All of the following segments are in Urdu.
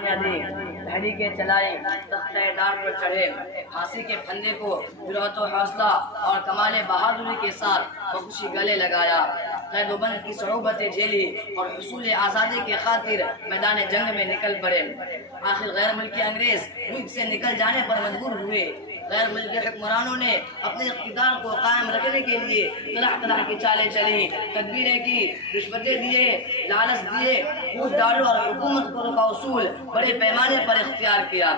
دی، تحریکیں چلائی، تختہ دار پر چڑھے، پھانسی کے پھندے کو جرأت و حوصلہ اور کمال بہادری کے ساتھ بخوشی گلے لگایا، قید و بند کی صعوبتیں جھیلی اور حصول آزادی کی خاطر میدان جنگ میں نکل پڑے۔ آخر غیر ملکی انگریز ملک سے نکل جانے پر مجبور ہوئے۔ غیر ملکی حکمرانوں نے اپنے اقتدار کو قائم رکھنے کے لیے طرح طرح کی چالیں چلی، تدبیریں کی، رشوتیں دیے، لالچ دیے، گھوس ڈالو اور حکومت کرو کا اصول بڑے پیمانے پر اختیار کیا،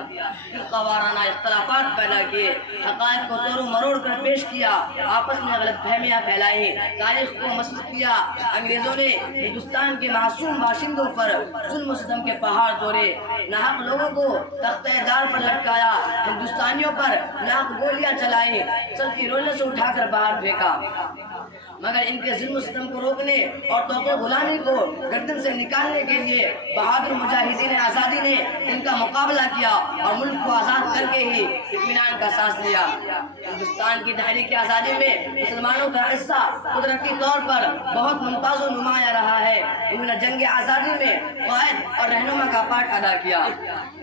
فرقہ وارانہ اختلافات پیدا کیے، حقائق کو توڑ مروڑ کر پیش کیا، آپس میں غلط فہمیاں پھیلائی، تاریخ کو مسخ کیا۔ انگریزوں نے ہندوستان کے معصوم باشندوں پر ظلم و ستم کے پہاڑ توڑے، ناحق لوگوں کو تختہ دار پر لٹکایا، ہندوستانیوں پر ناحق گولیاں چلائی، چلتی رولے سے اٹھا کر باہر پھینکا۔ مگر ان کے ظلم و ستم کو روکنے اور توقع غلامی کو گردن سے نکالنے کے لیے بہادر مجاہدین آزادی نے ان کا مقابلہ کیا اور ملک کو آزاد کر کے ہی اطمینان کا سانس لیا۔ ہندوستان کی تحریک آزادی میں مسلمانوں کا حصہ قدرتی طور پر بہت ممتاز و نمایاں رہا ہے۔ انہوں نے جنگ آزادی میں قائد اور رہنما کا پارٹ ادا کیا۔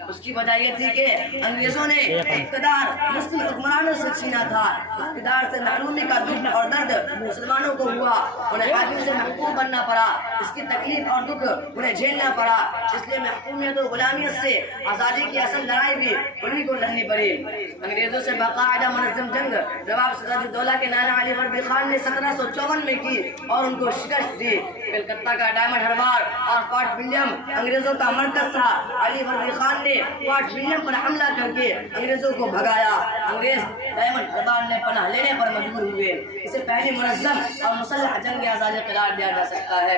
اس کی وجہ یہ تھی کہ انگریزوں نے اقتدار مسلم حکمرانوں سے چھینا تھا۔ اقتدار سے محرومی کا دکھ اور درد مسلمانوں کو ہوا، انہیں حاکم سے محکوم بننا پڑا، اس کی تکلیف اور دکھ انہیں جھیلنا پڑا۔ اس لیے محکومیت و غلامیت سے آزادی کی اصل لڑائی بھی انہیں کو لڑنی پڑی۔ انگریزوں سے باقاعدہ منظم جنگ نواب سراج الدولہ کے نانا علی وردی خان نے 1754 میں کی اور ان کو شکست دی۔ کلکتہ کا ڈائمنڈ ہاربر اور فورٹ ولیم انگریزوں کا مرکز تھا۔ علی وردی خان نے فورٹ ولیم پر حملہ کر کے انگریزوں کو بھگایا۔ انگریز ڈائمنڈ ہاربر نے پناہ لینے پر مجبور ہوئے۔ اسے پہلی منظم اور مسلح جنگ آزادی قرار دیا جا سکتا ہے۔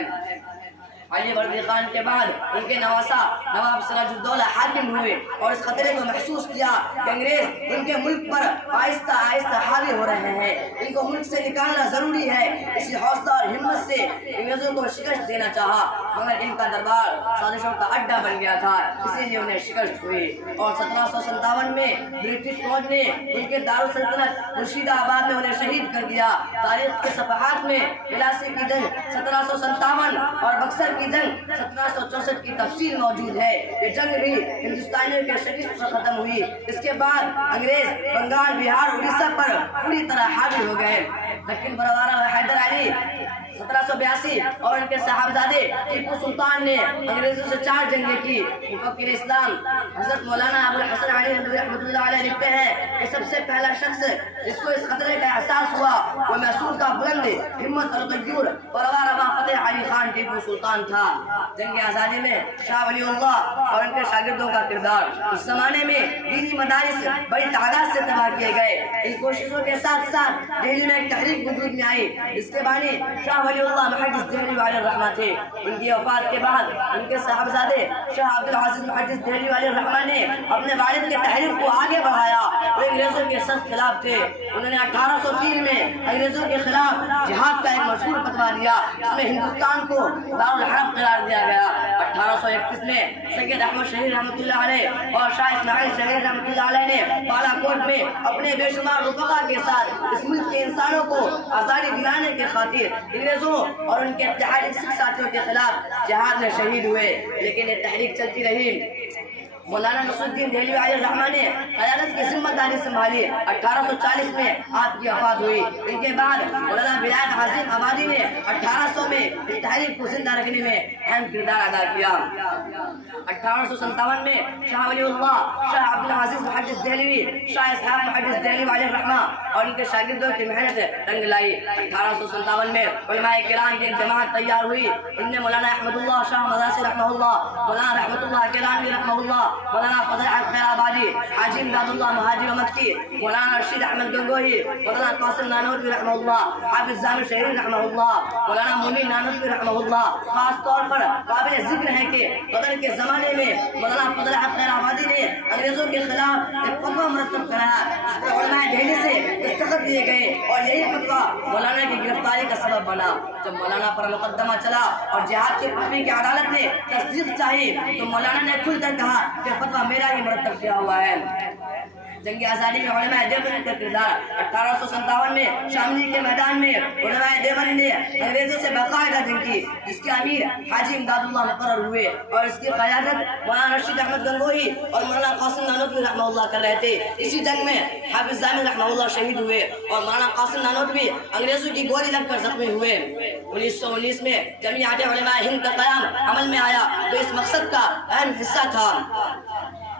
علی وردی خان کے بعد ان کے نواسا نواب سراج الدولہ حاکم ہوئے اور اس خطرے کو محسوس کیا کہ انگریز ان کے ملک پر آہستہ آہستہ حاوی ہو رہے ہیں، ان کو ملک سے نکالنا ضروری ہے۔ اسی حوصلہ اور ہمت سے انگریزوں کو شکست دینا چاہا، مگر ان کا دربار سازشوں کا اڈا بن گیا تھا، اسی لیے انہیں شکست ہوئی۔ اور 1757 میں برٹش فوج نے ان کے دارالسلطنت مرشید آباد میں انہیں شہید کر دیا۔ تاریخ کے صفحات میں پلاسی کی جنگ 1757 اور بکسر کی جنگ 1764 کی تفصیل موجود ہے۔ یہ جنگ بھی ہندوستانیوں کے شکست پر ختم ہوئی۔ اس کے بعد انگریز بنگال، بہار، اڑیسہ پر پوری طرح حاوی ہو گئے۔ لیکن پروارہ حیدر علی 1782 اور ان کے صاحبزادے ٹیپو سلطان نے انگریزوں سے 4 جنگیں کی۔ مفکر اسلام حضرت مولانا ابوالحسن علی ندوی رحمۃ اللہ علیہ لکھتے ہیں کہ سب سے پہلا شخص جس کو اس خطرے کا احساس ہوا وہ محسوس کا بلند ہمت اور غیور پروارہ فتح علی خان ٹیپو سلطان تھا۔ جنگ آزادی میں شاہ ولی اللہ اور ان کے شاگردوں کا کردار۔ اس زمانے میں دینی مدارس بڑی تعداد سے تباہ کیے گئے۔ ان کوششوں کے ساتھ ساتھ دہلی میں ایک تحریک وجود میں آئی جس کے بانی شاہ ولی اللہ محدث دہلوی علیہ الرحمہ تھے۔ ان کی وفات کے بعد ان کے صاحبزادے شاہ عبدالعزیز محدث دہلوی علیہ الرحمہ نے اپنے والد کے تحریک کو آگے بڑھایا۔ وہ انگریزوں کے سخت خلاف تھے۔ انہوں نے 1803 میں انگریزوں کے خلاف جہاد کا ایک مشہور فتویٰ دیا جس میں ہندوستان کو دارالحرب قرار دیا گیا۔ 1831 میں سید احمد شہید رحمۃ اللہ علیہ اور شاہ اسماعیل شہید رحمۃ اللہ علیہ نے بالا کوٹ میں اپنے بے شمار رفقا کے ساتھ اس ملک کے انسانوں کو آزادی دلانے کے خاطر انگریزوں اور ان کے اتحادی سکھ ساتھیوں کے خلاف جہاد میں شہید ہوئے، لیکن یہ تحریک چلتی رہی۔ مولانا نصر الدین دہلوی علیہ الرحمہ نے قیادت کی ذمہ داری سنبھالی۔ 1840 میں آپ کی وفات ہوئی۔ ان کے بعد مولانا ولایت حسین آبادی نے 1800 میں اس تحریک کو زندہ رکھنے میں اہم کردار ادا کیا۔ 1857 میں شاہ ولی اللہ، شاہ عبدالعزیز محدث دہلوی، شاہ اسحاق محدث دہلوی علیہ الرحمہ اور ان کے شاگردوں کی محنت رنگ لائی۔ 1857 میں علماء کرام کی ایک جماعت تیار ہوئی۔ ان میں مولانا احمد اللہ شاہ مداسی رحمہ اللہ، مولانا رحمۃ اللہ کرانی رحمہ اللہ، مولانا فضل خیر آبادی، حاجی امداد اللہ مہاجر و مکی، مولانا رشید احمد گنگوہی، مولانا قاسم نانوتوی رحمہ اللہ، حافظ ضامر شہید رحمہ اللہ، مولانا منیر نانوتوی رحمہ اللہ۔ خاص طور پر قابل ذکر ہے کہ غدر کے زمانے میں مولانا فضل خیر آبادی نے انگریزوں کے خلاف ایک فتویٰ مرتب کرایا جس پر علماء دہلی سے دستخط دیے گئے اور یہی فتویٰ مولانا کی گرفتاری کا سبب بنا۔ جب مولانا پر مقدمہ چلا اور جہاد کے فتوے کی عدالت نے تصدیق چاہی تو مولانا نے کھل کر کہا کہ فتویٰ میرا ہی مرتب کیا ہوا ہے۔ جنگ آزادی میں علماء دیوبند کا کردار 1857 میں شاملی کے میدان میں علماء دیوبند نے انگریزوں سے باقاعدہ جنگ کی، جس کے امیر حاجی امداد اللہ مقرر ہوئے اور اس کی قیادت مولانا رشید احمد گنگوہی اور مولانا قاسم نانوتوی رحمہ اللہ کر رہے تھے۔ اسی جنگ میں حافظ ضامن رحمہ اللہ شہید ہوئے اور مولانا قاسم نانوتوی انگریزوں کی گولی لگ کر زخمی ہوئے۔ 1919 میں جمعیت علماء ہند کا قیام عمل میں آیا تو اس مقصد کا اہم حصہ تھا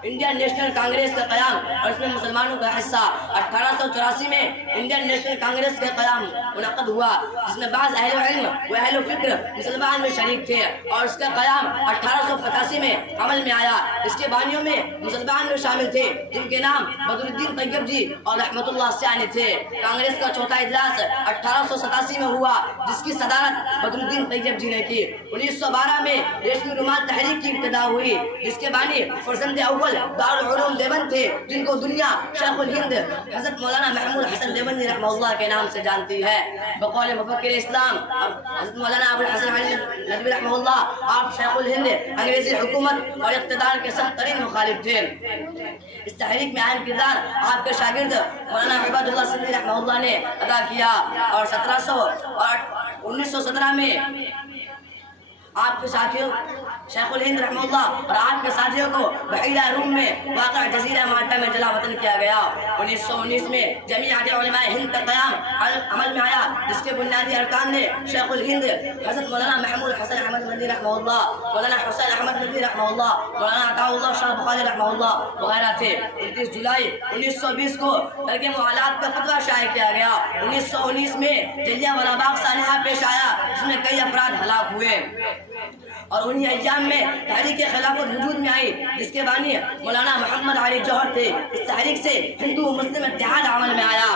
انڈین نیشنل کانگریس کا قیام اور اس میں مسلمانوں کا حصہ۔ 1884 میں انڈین نیشنل کانگریس کا قیام منعقد ہوا، جس میں بعض اہل علم و اہل فکر مسلمان میں شریک تھے اور اس کا قیام 1885 میں عمل میں آیا۔ اس کے بانیوں میں مسلمان میں شامل تھے جن کے نام بدر الدین طیب جی اور رحمت اللہ ثانی تھے۔ کانگریس کا چوتھا اجلاس 1887 میں ہوا، جس کی صدارت بدر الدین طیب جی نے کی۔ 1912 میں ریشمی رومال تحریک کی ابتدا ہوئی، جس کے بانی فرزند اول دارالعلوم دیوبند تھے، جن کو دنیا شیخ الہند حضرت مولانا محمود حسن دیوبندی رحمہ اللہ کے نام سے جانتی ہے۔ بقول مفکر اسلام حضرت مولانا ابو الحسن علی ندوی رحمہ اللہ، آپ شیخ الہند انگریزی حکومت اور اقتدار کے سخت ترین مخالف تھے۔ اس تحریک میں اہم کردار آپ کے شاگرد مولانا عباد اللہ سندھی رحمہ اللہ نے ادا کیا اور 1917 میں آپ کے ساتھیوں شیخ الہند رحمہ اللہ اور آپ کے ساتھیوں کو بحیرہ روم میں واقع جزیرہ مالٹا میں جلا وطن کیا گیا۔ 1919 میں جمعیت علماء ہند کا قیام عمل میں آیا، جس کے بنیادی ارکان نے شیخ الہند حضرت مولانا محمود حسن احمد مدنی رحمہ اللہ، مولانا حسین احمد مدنی رحمہ اللہ، مولانا عطاء اللہ شاہ بخاری رحمہ اللہ وغیرہ تھے۔ 29 جولائی 1920 کو ترک موالات کا فتویٰ شائع کیا گیا۔ 1919 میں جلیانوالہ باغ سانحہ پیش آیا، جس میں کئی افراد ہلاک ہوئے اور انہی ایام میں تحریک خلافت وجود میں آئی، جس کے بانی مولانا محمد علی جوہر تھے۔ اس تحریک سے ہندو مسلم اتحاد عمل میں آیا۔